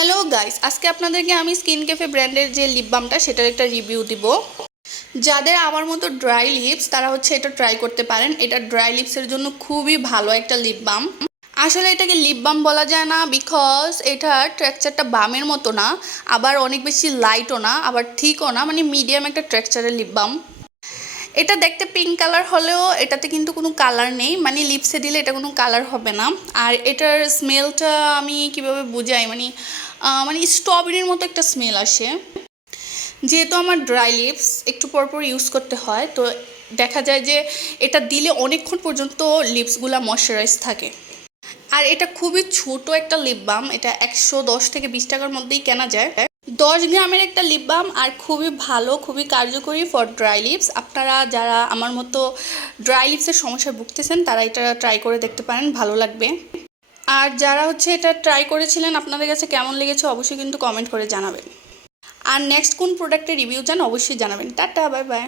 Hello guys, আজকে আপনাদেরকে আমি স্কিন ক্যাফে ব্র্যান্ডের যে লিপ বামটা সেটার একটা রিভিউ দিব। যাদের আমার মতো ড্রাই লিপস তারা এটা ট্রাই করতে পারেন। এটা ড্রাই লিপসের জন্য খুবই ভালো একটা লিপ বাম। আসলে এটাকে লিপ বাম বলা যায় না, বিকজ এটার টেক্সচারটা বামের মতো না, আবার অনেক বেশি লাইটও না, আবার থিকও না, মানে মিডিয়াম একটা টেক্সচারের লিপ বাম। এটা দেখতে পিঙ্ক কালার হলেও এটাতে কিন্তু কোনো কালার নেই, মানে লিপসে দিলে এটা কোনো কালার হবে না। আর এটার স্মেলটা আমি কিভাবে বুঝাই, মানে স্ট্রবেরির মতো একটা স্মেল আসে। যেহেতু আমার ড্রাই লিপস একটু পরপর ইউজ করতে হয়, তো দেখা যায় যে এটা দিলে অনেকক্ষণ পর্যন্ত লিপসগুলা ময়শ্চারাইজ থাকে। আর এটা খুবই ছোট একটা লিপ বাম, এটা 110 থেকে 20 টাকার মধ্যেই কেনা যায়। 10 গ্রামের একটা লিপ বাম, আর খুবই ভালো, খুবই কার্যকরী ফর ড্রাই লিপস। আপনারা যারা আমার মতো ড্রাই লিপসের সমস্যায় ভুগতেছেন তারা এটা ট্রাই করে দেখতে পারেন, ভালো লাগবে। আর যারা এটা ট্রাই করেছিলেন আপনাদের কাছে কেমন লেগেছে অবশ্যই কিন্তু কমেন্ট করে জানাবেন। আর নেক্সট কোন প্রোডাক্টের রিভিউ চান অবশ্যই জানাবেন। Tata, bye bye.